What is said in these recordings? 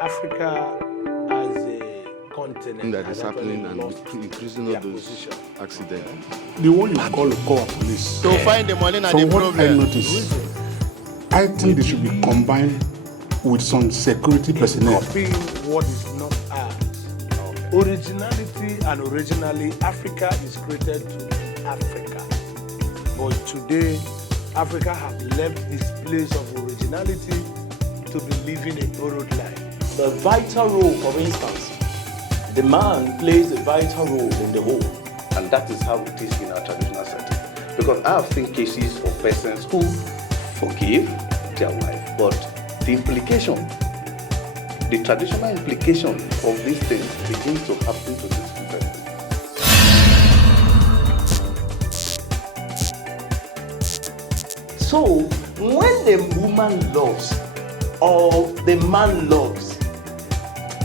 Africa as a continent that has is happening and lost increasing all their those position. accidents. The one you call the core police. To find the money, not From the what I problem. noticed, I think they should be combined with some security personnel. Copying what is not ours. Originality and originally, Africa is created to be Africa. But today, Africa has left its place of originality to be living a borrowed life. The vital role, for instance, the man plays a vital role in the home. And that is how it is in our traditional setting. Because I have seen cases of persons who forgive their wife, but the implication, the traditional implication of these things begins to happen to these people. So, when the woman loves or the man loves,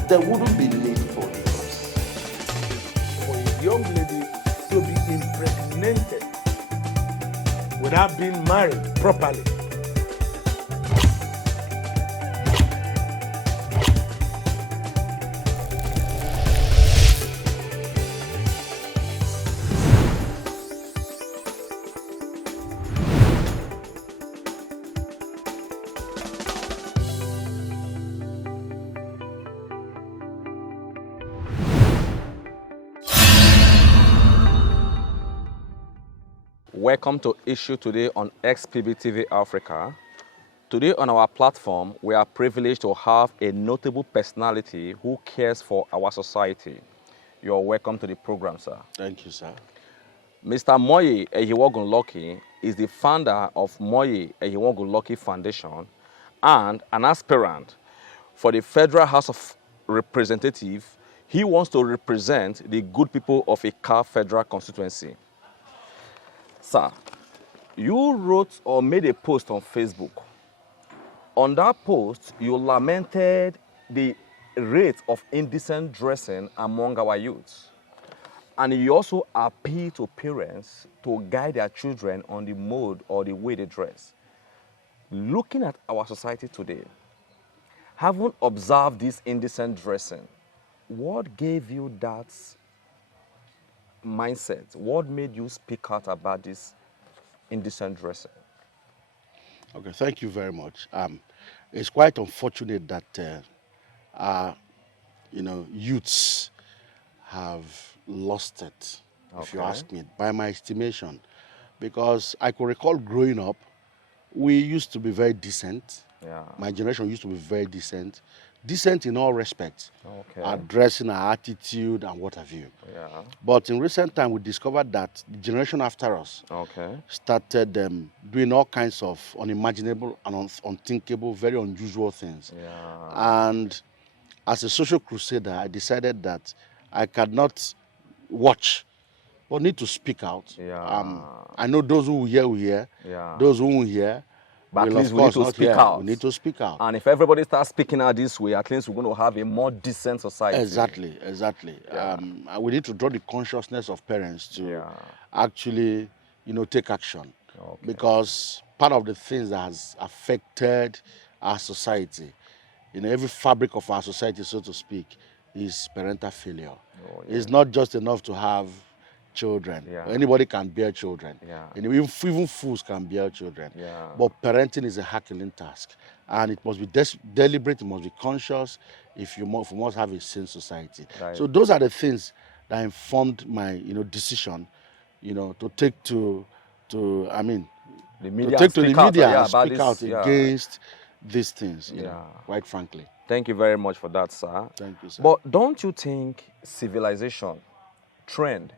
there wouldn't be need for divorce. For a young lady to be impregnated without being married properly. Welcome to Issue Today on xpbtv Africa. Today on our platform, we are privileged to have a notable personality who cares for our society. You are welcome to the program, sir. Thank you, sir. Mr. Moyi Ehiwogunloki is the founder of Moyi Ehiwogunloki Foundation and an aspirant for the Federal House of Representatives. He wants to represent the good people of a Car Federal constituency. Sir, you wrote or made a post on Facebook. On that post, you lamented the rate of indecent dressing among our youths. And you also appealed to parents to guide their children on the mode or the way they dress. Looking at our society today, having observed this indecent dressing, what gave you that mindset? What made you speak out about this indecent dressing? Okay, thank you very much. It's quite unfortunate that our, youths have lost it, if you ask me, by my estimation, because I could recall growing up, we used to be very decent. Yeah. My generation used to be very decent. Decent in all respects. Okay. Our dressing, our attitude, and what have you. Yeah. But in recent time, we discovered that the generation after us started doing all kinds of unimaginable and unthinkable, very unusual things. Yeah. And as a social crusader, I decided that I cannot watch, but need to speak out. Yeah. I know those who will hear. Yeah. Those who won't hear, but at will, least of we need course, to not speak hear. out. We need to speak out. And if everybody starts speaking out this way, at least we're going to have a more decent society. Exactly. Yeah. We need to draw the consciousness of parents to Yeah. actually, take action. Okay. Because part of the things that has affected our society, every fabric of our society, so to speak, is parental failure. Oh, yeah. It's not just enough to have children. Yeah. Anybody can bear children. Yeah. Even fools can bear children. Yeah. But parenting is a Herculean task. And it must be deliberate, it must be conscious if you must have a sane society. Right. So those are the things that informed my decision, to take to the media to take to the media and about speak this, out yeah. against these things, Yeah. quite frankly. Thank you very much for that, sir. Thank you, sir. But don't you think civilization, trend,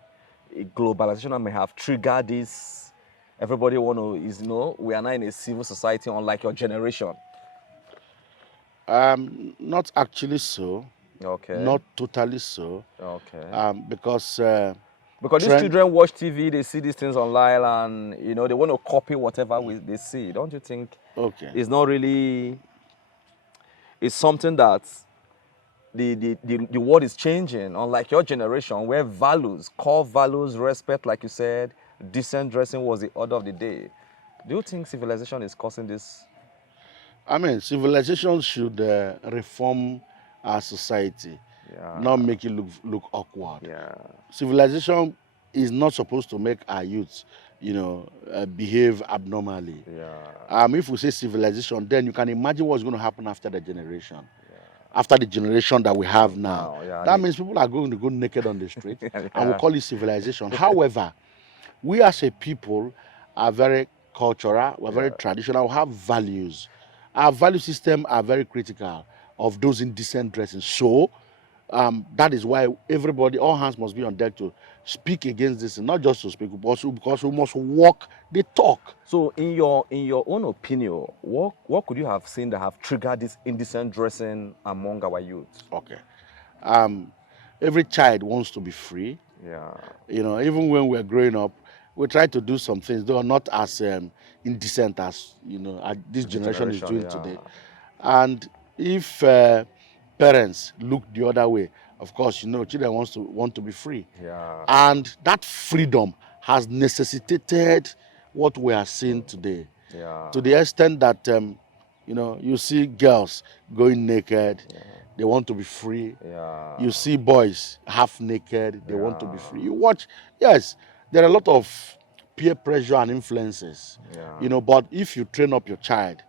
globalization may have triggered this? Everybody we are now in a civil society, unlike your generation. Not actually so. Okay. Not totally so. Okay. Because these children watch TV, they see these things online, and they want to copy whatever they see. Don't you think? Okay. It's not really. It's something that the world is changing, unlike your generation, where core values, respect, like you said, decent dressing was the order of the day. Do you think civilization is causing this? Civilization should reform our society, Yeah. not make it look awkward. Yeah. Civilization is not supposed to make our youth, behave abnormally. Yeah. If we say civilization, then you can imagine what's going to happen after the generation. After the generation that we have now. Yeah. That means people are going to go naked on the street, Yeah. and we'll call it civilization. However, we as a people are very cultural, we're very traditional, we have values. Our value system are very critical of those indecent dressing. So that is why everybody, all hands must be on deck to speak against this, and not just to speak, but also because we must walk the talk. So, in your own opinion, what could you have seen that have triggered this indecent dressing among our youth? Okay. Every child wants to be free. Yeah. Even when we're growing up, we try to do some things, though not as indecent as this generation is doing today. And if parents look the other way, of course, children want to be free. Yeah. And that freedom has necessitated what we are seeing today. Yeah. To the extent that you see girls going naked. They want to be free. Yeah. You see boys half naked. They want to be free. You watch. Yes, there are a lot of peer pressure and influences. Yeah. But if you train up your child,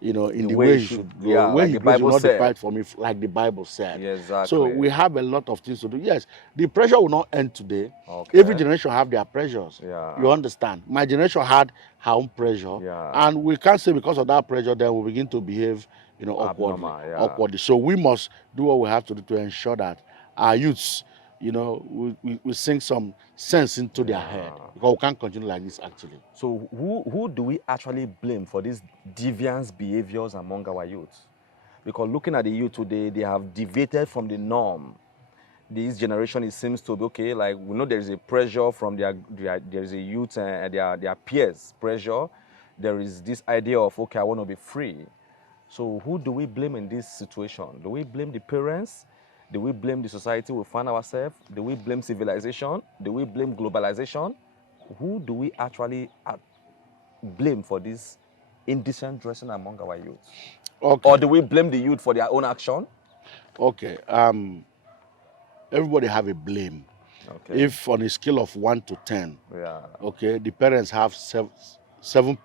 in the way you should go, yeah, when like he the grows, Bible will not said. depart from it, like the Bible said. Yeah, exactly. So we have a lot of things to do. Yes, the pressure will not end today. Okay. Every generation have their pressures. Yeah. You understand? My generation had her own pressure. Yeah. And we can't say because of that pressure, then we begin to behave awkwardly. Abnormal, yeah. Awkwardly. So we must do what we have to do to ensure that our youths, we sink some sense into their head, because we can't continue like this actually. So who do we actually blame for these deviant behaviors among our youth? Because looking at the youth today, they have deviated from the norm. This generation, it seems to be okay. Like, we know there is a pressure from there is a youth and their peers pressure. There is this idea of, okay, I want to be free. So who do we blame in this situation? Do we blame the parents? Do we blame the society we find ourselves? Do we blame civilization? Do we blame globalization? Who do we actually blame for this indecent dressing among our youth? Okay. Or do we blame the youth for their own action? Okay. Everybody have a blame. Okay. If on a scale of 1 to 10, Yeah. okay, the parents have seven,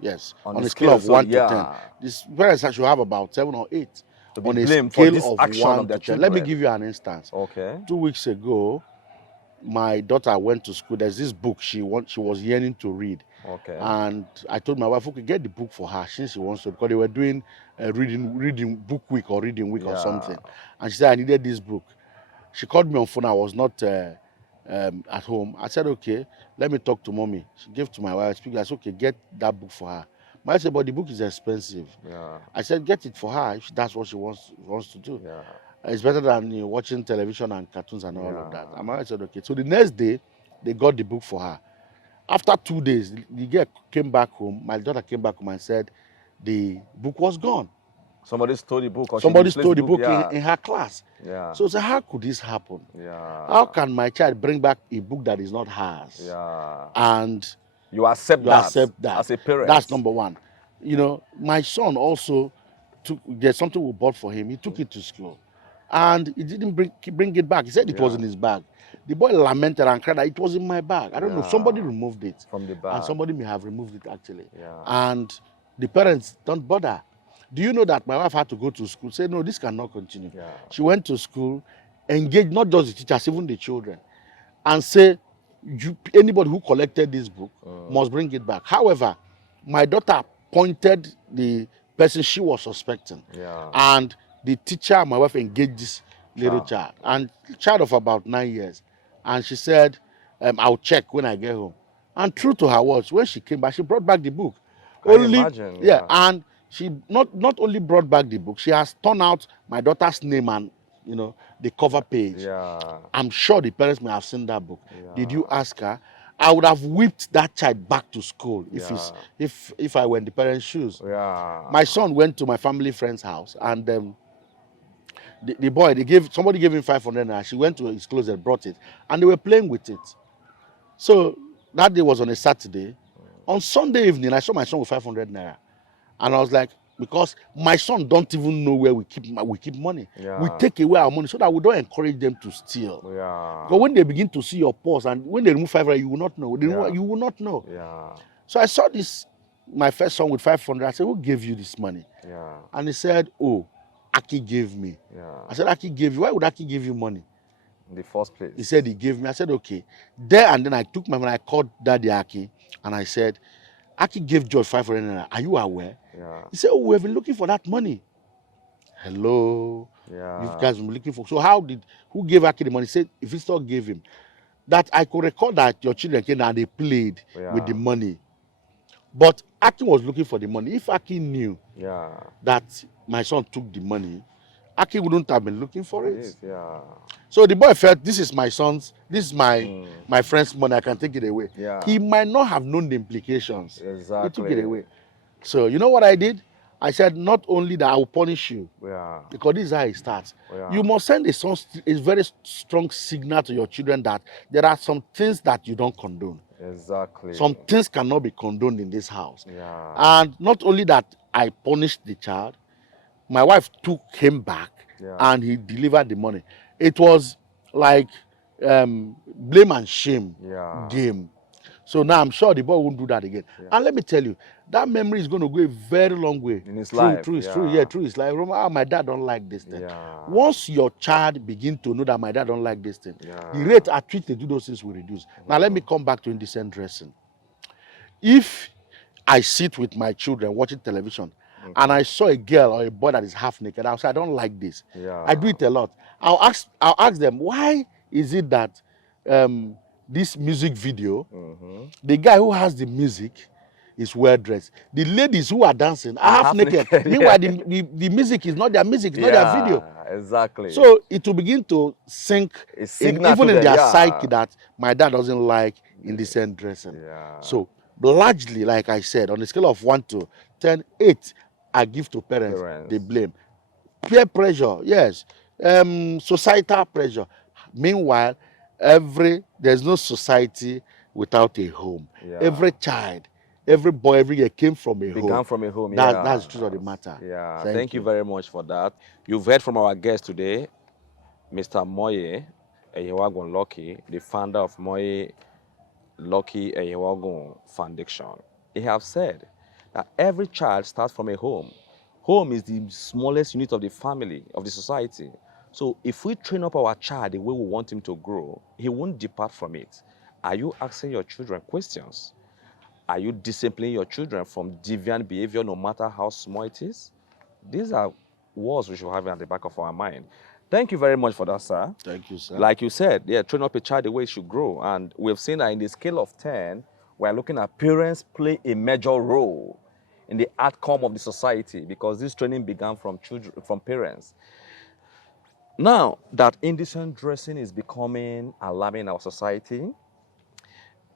yes. On On the a scale of scale, 1 so, to 10. These parents should have about 7 or 8. To be On a blamed for scale this of action 1 of their to 10. Let me children. give you an instance. Okay. 2 weeks ago, my daughter went to school. There's this book she was yearning to read. Okay. And I told my wife, okay, get the book for her since she wants to, because they were doing reading book week or reading week or something. And she said, I needed this book. She called me on phone. I was not at home. I said, okay, let me talk to mommy. She gave to my wife. I said, okay, get that book for her. My wife said, but the book is expensive. Yeah. I said, get it for her if that's what she wants to do. Yeah. It's better than watching television and cartoons and all of that. And my wife said, okay. So the next day, they got the book for her. After 2 days, the girl came back home. My daughter came back home and said the book was gone. Somebody stole the book. Or Somebody stole the book yeah. in her class. Yeah. So I said, how could this happen? Yeah. How can my child bring back a book that is not hers? Yeah. And you accept that as a parent. That's number one. My son also there's something we bought for him. He took it to school. And he didn't bring it back. He said it was in his bag. The boy lamented and cried that it was in my bag. I don't know. Somebody removed it. From the bag. And somebody may have removed it actually. Yeah. And the parents don't bother. Do you know that my wife had to go to school? Say, no, this cannot continue. Yeah. She went to school, engaged not just the teachers, even the children, and say, anybody who collected this book must bring it back. However, my daughter pointed the person she was suspecting. Yeah. And the teacher, my wife, engaged this little child. And child of about 9 years. And she said, I'll check when I get home. And true to her words, when she came back, she brought back the book. Can you imagine? Yeah, and she not only brought back the book, she has torn out my daughter's name and the cover page. Yeah. I'm sure the parents may have seen that book. Yeah. Did you ask her? I would have whipped that child back to school if I were in the parents' shoes. Yeah. My son went to my family friend's house, and the boy, somebody gave him 500 naira. She went to his closet, brought it, and they were playing with it. So that day was on a Saturday. On Sunday evening, I saw my son with 500 naira. And I was like, because my son don't even know where we keep money. Yeah. We take away our money so that we don't encourage them to steal. Yeah. Because when they begin to see your purse and when they remove 500, you will not know. Yeah. You will not know. Yeah. So I saw this, my first son with 500. I said, who gave you this money? Yeah. And he said, oh, Aki gave me. Yeah. I said, Aki gave you. Why would Aki give you money? In the first place. He said he gave me. I said, okay. There and then I took my money. I called Daddy Aki and I said, Aki gave George 500. Are you aware? Yeah. He said, oh, we've been looking for that money. Hello. Yeah. You guys been looking for. So who gave Aki the money? He said, if he still gave him. That I could record that your children came and they played with the money. But Aki was looking for the money. If Aki knew that my son took the money, Aki wouldn't have been looking for it. Yeah. So the boy felt, this is my son's, this is my friend's money, I can take it away. Yeah. He might not have known the implications. Exactly. He took it away. So you know what I did? I said, not only that I will punish you, because this is how it starts. You must send a very strong signal to your children that there are some things that you don't condone. Exactly. Some things cannot be condoned in this house. Yeah. And not only that, I punished the child, my wife took him back and he delivered the money. It was like blame and shame game. So now I'm sure the boy won't do that again. And let me tell you, that memory is going to go a very long way in his life. Through his life. Remember, my dad don't like this thing. Once your child begin to know that my dad don't like this thing, the rate at which they do those things will reduce. Now let me come back to indecent dressing. If I sit with my children watching television and I saw a girl or a boy that is half naked, I'll say, I don't like this. I do it a lot. I'll ask them, why is it that this music video, the guy who has the music is well dressed. The ladies who are dancing are half naked. Meanwhile, the music is not their music, it's not their video. Exactly. So it will begin to sink even in their psyche that my dad doesn't like indecent dressing. So largely, like I said, on a scale of 1 to 10, 8 I give to parents. They blame. Peer pressure, yes. Societal pressure. Meanwhile, there's no society without a home. Every child, every boy, every year came from a home. Began from a home. That's the truth of the matter. Thank you very much for that. You've heard from our guest today, Mr. Moye Eyewagun Lucky, the founder of Moye Lucky Eyewagun Foundation. He has said that every child starts from a home. Home is the smallest unit of the family, of the society. So if we train up our child the way we want him to grow, he won't depart from it. Are you asking your children questions? Are you disciplining your children from deviant behavior, no matter how small it is? These are words we should have at the back of our mind. Thank you very much for that, sir. Thank you, sir. Like you said, train up a child the way it should grow. And we've seen that in the scale of 10, we're looking at parents play a major role in the outcome of the society, because this training began from parents. Now that indecent dressing is becoming alarming in our society,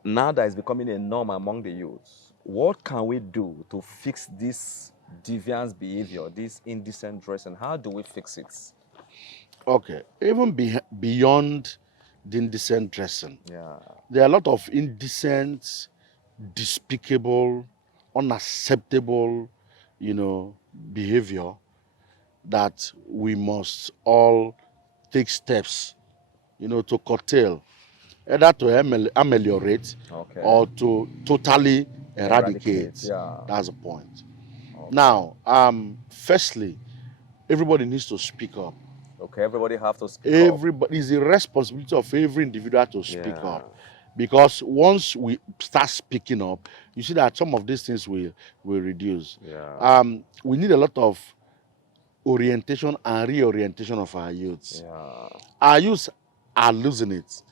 now that it's becoming a norm among the youths, what can we do to fix this deviant behavior, this indecent dressing? How do we fix it? Okay, even beyond the indecent dressing, there are a lot of indecent, despicable, unacceptable, behavior that we must all take steps, to curtail, either to ameliorate or to totally eradicate. That's the point. Now, firstly, everybody needs to speak up. Okay, everybody have to speak up. Everybody, it's the responsibility of every individual to speak up. Because once we start speaking up, you see that some of these things will reduce. We need a lot of orientation and reorientation of our youths. Our youths are losing it.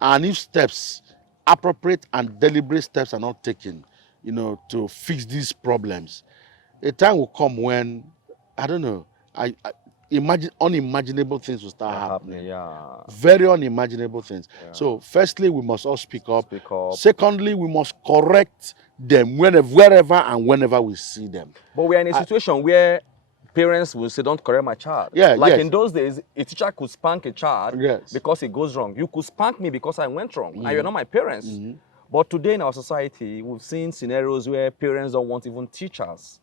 And if steps, appropriate and deliberate steps are not taken, to fix these problems, a time will come when, I don't know, imagine unimaginable things will start happening. Very unimaginable things. So firstly, we must all speak up. Secondly, we must correct them wherever and whenever we see them. But we are in a situation where parents will say, don't correct my child. In those days, a teacher could spank a child because it goes wrong. You could spank me because I went wrong, and you're not my parents. But today in our society, we've seen scenarios where parents don't want even teachers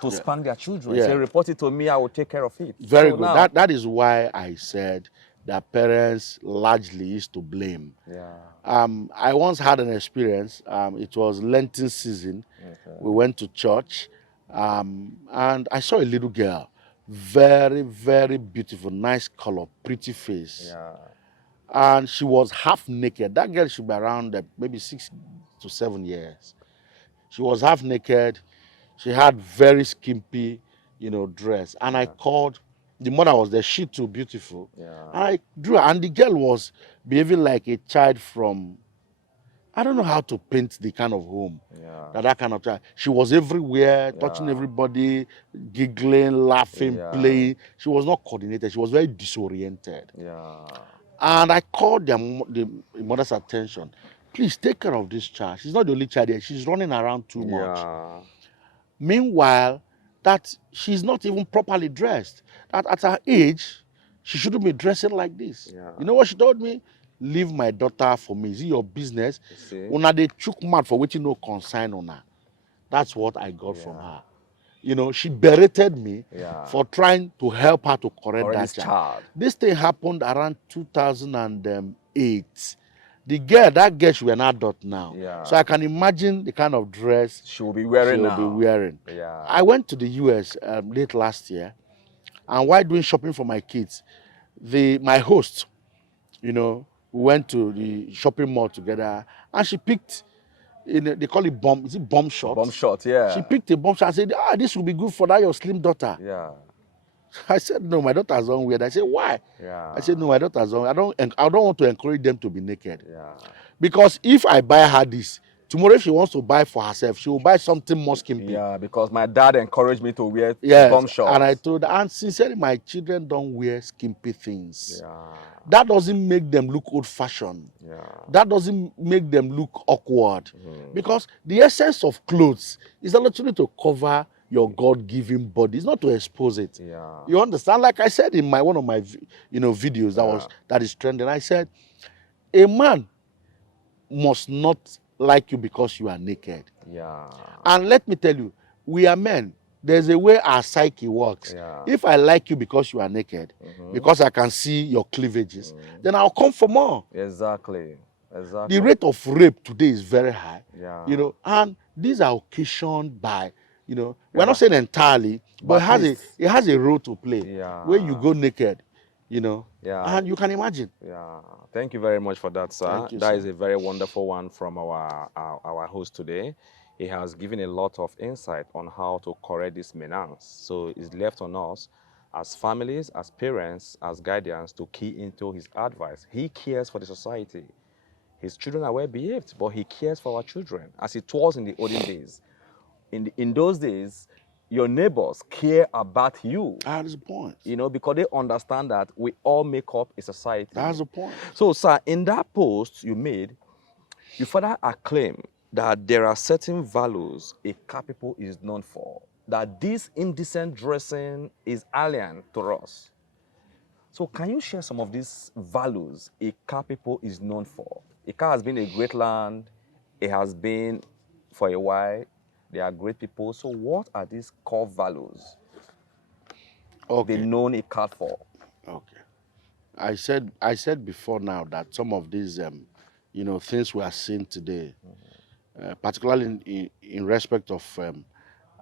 to spank their children. Yeah. Say, report it to me, I will take care of it. Very So good. now- That is why I said that parents largely is to blame. Yeah. I once had an experience. It was Lenten season. Okay. We went to church, and I saw a little girl, very, very beautiful, nice color, pretty face, Yeah. and she was half naked. That girl should be around maybe 6 to 7 years. She was half naked. She had very skimpy, dress. And I called, the mother was there, she too beautiful. Yeah. And I drew her, and the girl was behaving like a child from, I don't know how to paint the kind of home. Yeah. That kind of child. She was everywhere, touching everybody, giggling, laughing, Yeah. playing. She was not coordinated. She was very disoriented. Yeah. And I called the mother's attention. Please take care of this child. She's not the only child here. She's running around too much. Yeah. Meanwhile, that she's not even properly dressed. That at her age, she shouldn't be dressing like this. Yeah. You know what she told me? Leave my daughter for me. Is it your business? See? Una they chook mad for waiting no consign on her. That's what I got from her. She berated me for trying to help her to correct that child. This thing happened around 2008. That girl, she was an adult now. Yeah. So I can imagine the kind of dress She will be wearing now. she will be wearing. Yeah. I went to the US late last year, and while doing shopping for my kids, my host, we went to the shopping mall together, and she picked, they call it bomb. Is it bomb shot? Bomb shot, yeah. She picked a bomb shot and said, this will be good for that your slim daughter. Yeah. I said, no, my daughter's don't wear that. I said, why? Yeah. I said, no, my daughter's don't. I don't want to encourage them to be naked. Yeah. Because if I buy her this, tomorrow if she wants to buy for herself, she will buy something more skimpy. Yeah, because my dad encouraged me to wear bomb shorts. And I told her, and sincerely, my children don't wear skimpy things. Yeah. That doesn't make them look old-fashioned. Yeah. That doesn't make them look awkward. Because the essence of clothes is actually to cover your God-given body. It's not to expose it. Yeah. You understand? Like I said in one of my videos that is trending, I said, a man must not like you because you are naked. Yeah. And let me tell you, we are men. There's a way our psyche works. Yeah. If I like you because you are naked, because I can see your cleavages, then I'll come for more. Exactly. The rate of rape today is very high. Yeah. And these are occasioned by, we're not saying entirely, but it has a role to play. Yeah. Where you go naked, Yeah. and you can imagine. Yeah. Thank you very much for that, sir. Thank you, That sir. is a very wonderful one from our host today. He has given a lot of insight on how to correct this menace. So it's left on us as families, as parents, as guardians to key into his advice. He cares for the society. His children are well behaved, but he cares for our children as it was in the olden days. In those days, your neighbors care about you. That's the point. Because they understand that we all make up a society. That's the point. So, sir, in that post you made, you further acclaim that there are certain values a car people is known for, that this indecent dressing is alien to us. So can you share some of these values a car people is known for? A car has been a great land. It has been for a while. They are great people. So what are these core values they known a car for? Okay. I said before now that some of these, things we are seeing today, particularly in respect of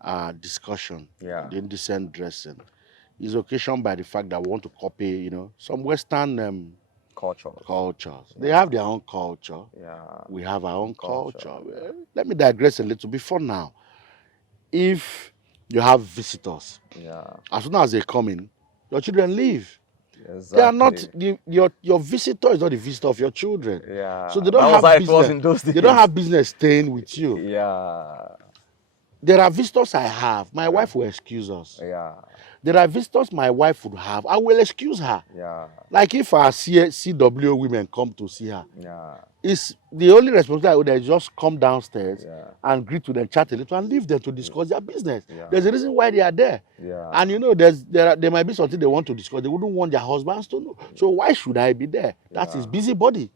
our discussion, Yeah. the indecent dressing, is occasioned by the fact that we want to copy, some Western cultures. They have their own culture. Yeah. We have our own culture. Let me digress a little. Before now, if you have visitors, as soon as they come in, your children leave. Exactly. They are not your visitor is not the visitor of your children. Yeah. So they don't That have was how it business. was in those days. They don't have business staying with you. Yeah. There are visitors I have. My wife will excuse us. Yeah. There are visitors my wife would have. I will excuse her. Yeah. Like if our CW women come to see her, Yeah. it's the only responsibility I would have is just come downstairs Yeah. and greet with them, chat a little, and leave them to discuss their business. Yeah. There's a reason why they are there. Yeah. And there might be something they want to discuss. They wouldn't want their husbands to know. So why should I be there? That's his busybody.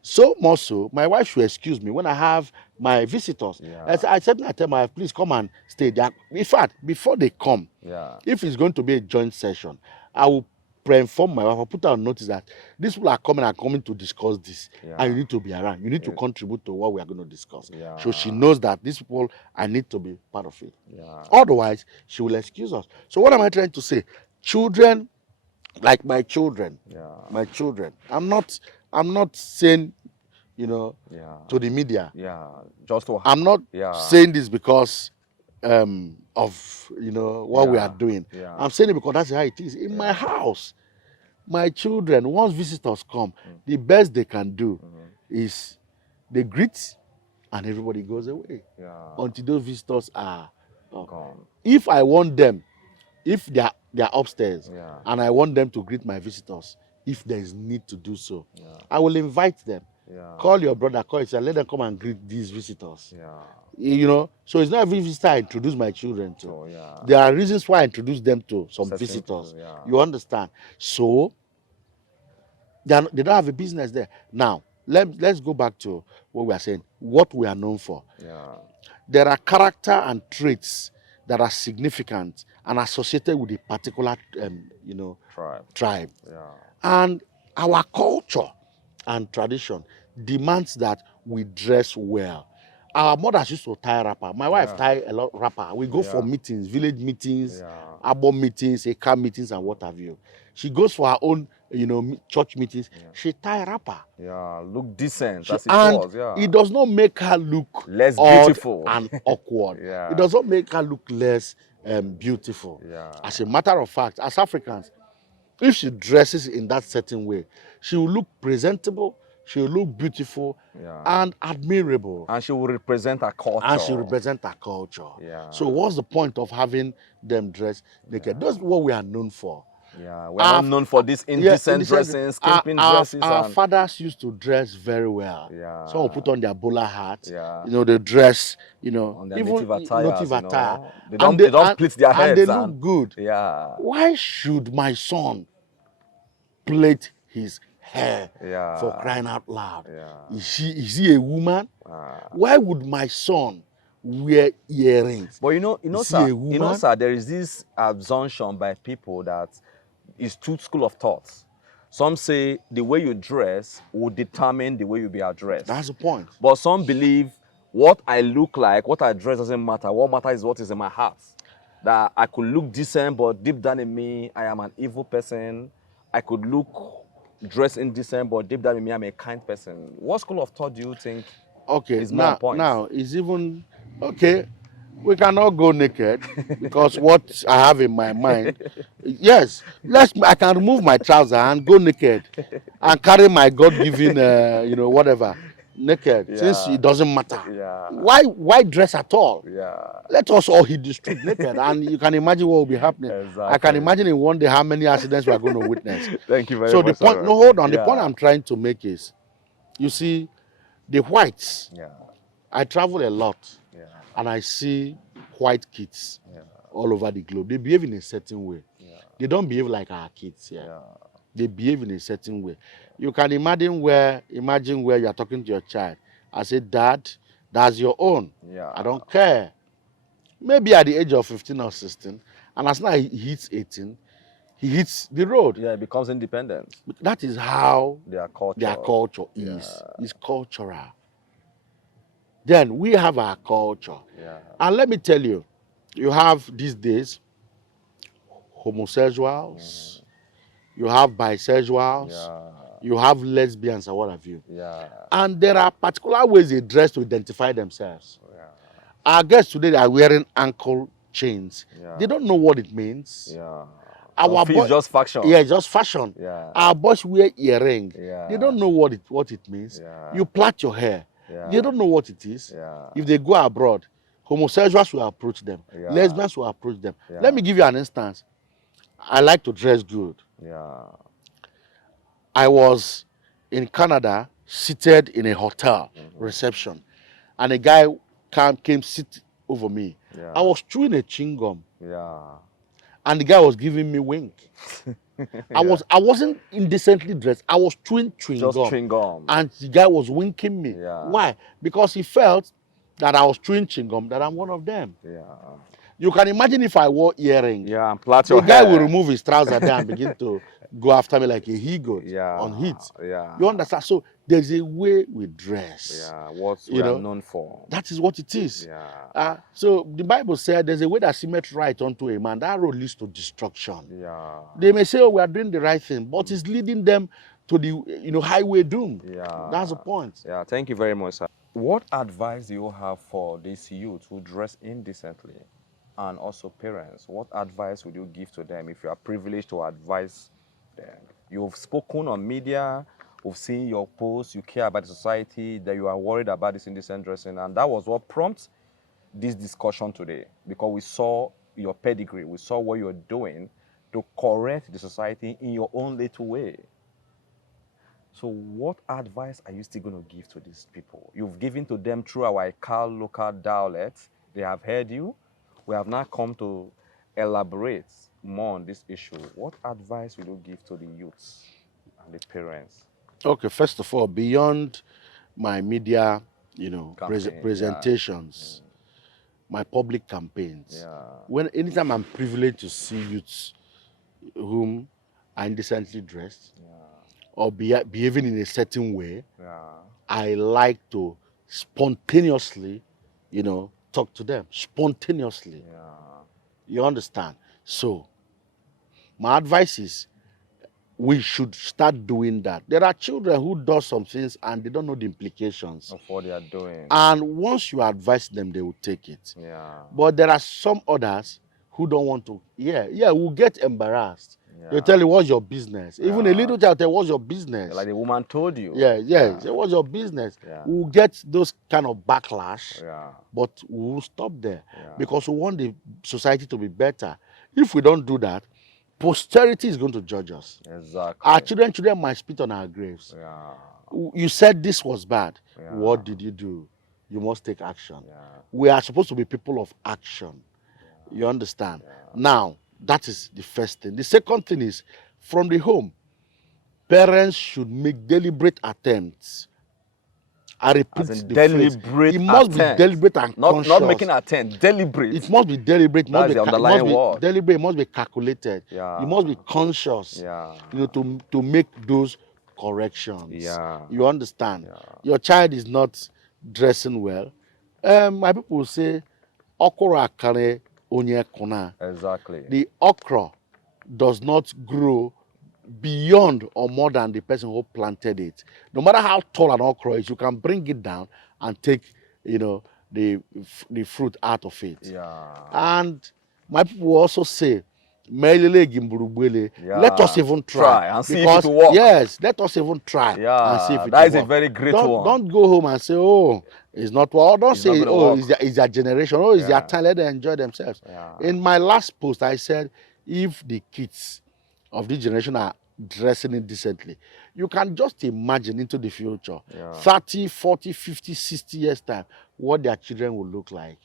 So more so, my wife should excuse me when I have my visitors. Yeah. As I said, I tell my wife, please come and stay there. In fact, before they come, Yeah. if it's going to be a joint session, I will pre-inform my wife. I'll put out notice that these people are coming to discuss this, Yeah. and you need to be around. You need to Yeah. contribute to what we are going to discuss. Yeah. So she knows that these people, I need to be part of it. Yeah. Otherwise, she will excuse us. So what am I trying to say? Children, like my children, I'm not saying, you know, to the media. Yeah. Just to. I'm not saying this because of, you know, what we are doing. Yeah. I'm saying it because that's how it is. In my house, my children, once visitors come, the best they can do is they greet and everybody goes away until those visitors are gone. If I want them, if they are upstairs and I want them to greet my visitors, if there is need to do so, I will invite them. Call your brother, call your sister, let them come and greet these visitors. You know, so it's not every visitor I introduce my children to. There are reasons why I introduce them to some visitors. You understand? So they don't have a business there. Now, let's go back to what we are saying, what we are known for. There are character and traits that are significant and associated with a particular, tribe. And our culture and tradition demands that we dress well. Our mothers used to tie wrapper. My wife tie a lot wrapper. We go for meetings, village meetings, abo meetings, eka meetings, and what have you. She goes for her own, church meetings. She tie wrapper. Yeah, look decent. That's it does not make her look less odd beautiful and awkward. It does not make her look less beautiful. As a matter of fact, as Africans, if she dresses in that certain way, she will look presentable, she will look beautiful and admirable. And she will represent her culture. So what's the point of having them dressed naked? That's what we are known for. Yeah, we're not known for this indecent dressing, skimping dresses. Our fathers used to dress very well. Some will put on their bowler hat. They dress, on their even native attire. They and don't split their heads. And they look good. Why should my son plait his hair for crying out loud? Is he a woman? Why would my son wear earrings? But sir, there is this assumption by people that is two school of thoughts. Some say the way you dress will determine the way you be addressed. That's the point. But some believe what I look like, what I dress doesn't matter. What matters is what is in my heart. That I could look decent, but deep down in me, I am an evil person. I could look dressed indecent, but deep down in me, I'm a kind person. What school of thought do you think is more on point? Now, is even... Okay, we cannot go naked because what I have in my mind... Yes, I can remove my trouser and go naked and carry my God-given, whatever, naked, since it doesn't matter. Why dress at all? Let us all hit the street naked, and you can imagine what will be happening. I can imagine in one day how many accidents we are going to witness. Thank you very much. So the point, no, hold on. The point I'm trying to make is, you see, the whites. I travel a lot, and I see white kids all over the globe. They behave in a certain way. They don't behave like our kids here. They behave in a certain way. You can imagine where you are talking to your child. I say, Dad, that's your own. I don't care. Maybe at the age of 15 or 16, and as soon as he hits 18, he hits the road. It becomes independent. That is how their culture is. It's cultural. Then we have our culture. And let me tell you, you have these days homosexuals, you have bisexuals, you have lesbians and what have you. And there are particular ways they dress to identify themselves. Our guests today are wearing ankle chains. They don't know what it means. Our boys just fashion. Just fashion. Our boys wear earring. They don't know what it means. You plait your hair. They don't know what it is. If they go abroad, homosexuals will approach them. Lesbians will approach them. Let me give you an instance. I like to dress good. I was in Canada, seated in a hotel reception, and a guy came sit over me. I was chewing a chewing gum. And the guy was giving me wink. I wasn't indecently dressed. I was chewing gum. Chewing gum. And the guy was winking me. Why? Because he felt that I was chewing chewing gum, that I'm one of them. Yeah. You can imagine if I wore earring. Yeah, and plait The your guy hair. will remove his trousers there and begin to go after me like a he-goat Yeah. on heat. Yeah. You understand? So there's a way we dress. Yeah. What You we are know, known for. That is what it is. Yeah. So the Bible said there's a way that seemeth right unto a man. That road leads to destruction. Yeah. They may say, oh, we are doing the right thing, but it's leading them to the highway doom. Yeah. That's the point. Yeah. Thank you very much, sir. What advice do you have for these youth who dress indecently, and also parents? What advice would you give to them if you are privileged to advise them? You've spoken on media, we've seen your posts, you care about the society, that you are worried about this indecent dressing, and that was what prompts this discussion today, because we saw your pedigree, we saw what you're doing to correct the society in your own little way. So what advice are you still going to give to these people? You've given to them through our Ikal local dialect. They have heard you. We have now come to elaborate more on this issue. What advice will you give to the youths and the parents? Okay, first of all, beyond my media, Campaign, presentations, my public campaigns, anytime I'm privileged to see youths whom are indecently dressed, or behaving in a certain way, I like to spontaneously, talk to them spontaneously. You understand? So my advice is we should start doing that. There are children who do some things and they don't know the implications of what they are doing. And once you advise them, they will take it. Yeah. But there are some others who don't want to. Will get embarrassed. Yeah. They'll tell you, what's your business? Even a little child tell, what's your business? Like the woman told you. Say, what's your business? We'll get those kind of backlash, but we'll stop there because we want the society to be better. If we don't do that, posterity is going to judge us. Exactly. Our children might spit on our graves. You said this was bad. What did you do? You must take action. We are supposed to be people of action. You understand? Now, that is the first thing. The second thing is, from the home, parents should make deliberate attempts. I repeat the phrase. It must be deliberate and conscious. Not making attempt, deliberate. It must be deliberate. That's the underlying word. Deliberate. It must be calculated. You must be conscious. To make those corrections. You understand? Your child is not dressing well. My people will say, okra kare onye kona. Exactly. The okra does not grow beyond or more than the person who planted it. No matter how tall an okra is, you can bring it down and take, the fruit out of it. And my people will also say, let us even try and see if it will work. Yes, let us even try and see if it will work. That is a very great one. Don't go home and say, oh, it's not well. Don't say, oh, it's their generation. Oh, it's their time. Let them enjoy themselves. In my last post, I said, if the kids of this generation are dressing indecently, you can just imagine into the future, 30, 40, 50, 60 years time, what their children will look like.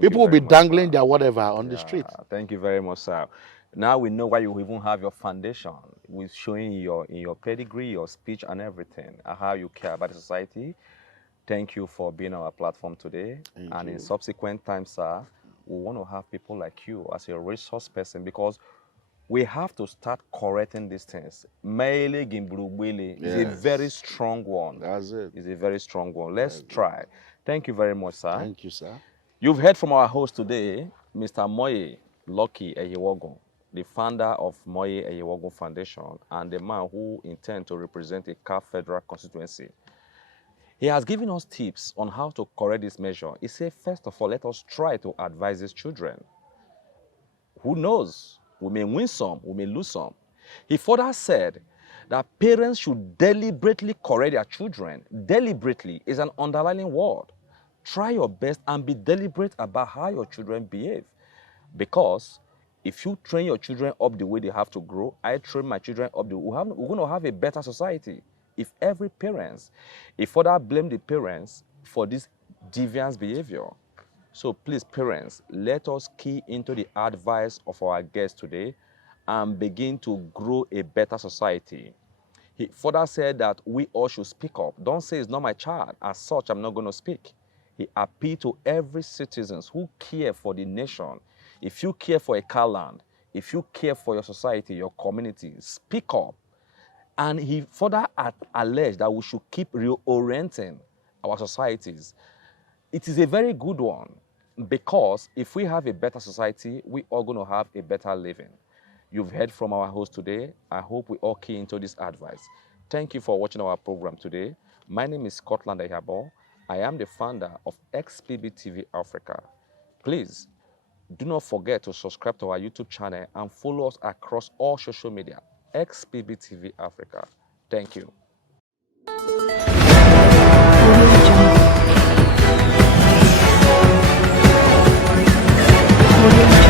People will be dangling their whatever on the street. Thank you very much, sir. Now we know why you even have your foundation, with showing in your pedigree, your speech and everything, and how you care about the society. Thank you for being on our platform today. Thank you. In subsequent times, sir, we want to have people like you as a resource person, because we have to start correcting these things. Mele Gimbrubwele is a very strong one. That's it. It's a very strong one. Let's try. Thank you very much, sir. Thank you, sir. You've heard from our host today, Mr. Moye Lucky Eyewogun, the founder of Moye Eyewogun Foundation and the man who intends to represent a CAF federal constituency. He has given us tips on how to correct this measure. He said, first of all, let us try to advise these children. Who knows? We may win some, we may lose some. He further said that parents should deliberately correct their children. Deliberately is an underlining word. Try your best and be deliberate about how your children behave. Because if you train your children up the way they have to grow, I train my children up the way, we're going to have a better society. If every parent, if further blame the parents for this deviant behavior. So please, parents, let us key into the advice of our guest today and begin to grow a better society. He further said that we all should speak up. Don't say it's not my child. As such, I'm not going to speak. He appealed to every citizen who care for the nation. If you care for a car land, if you care for your society, your community, speak up. And he further alleged that we should keep reorienting our societies. It is a very good one, because if we have a better society, we are going to have a better living. You've heard from our host today. I hope we all key into this advice. Thank you for watching our program today. My name is Scotland Ehabo. I am the founder of xpbtv Africa. Please do not forget to subscribe to our YouTube channel and follow us across all social media, xpbtv Africa. Thank you. Audio Jungle.